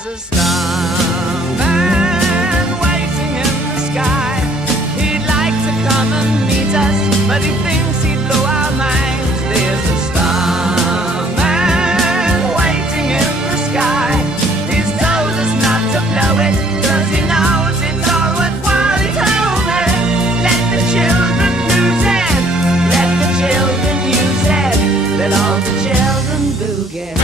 There's a starman waiting in the sky. He'd like to come and meet us, but he thinks he'd blow our minds. There's a starman waiting in the sky. He's told us not to blow it, 'cause he knows it's all worthwhile. He told me, let the children lose it, let the children use it, let all the children boogie.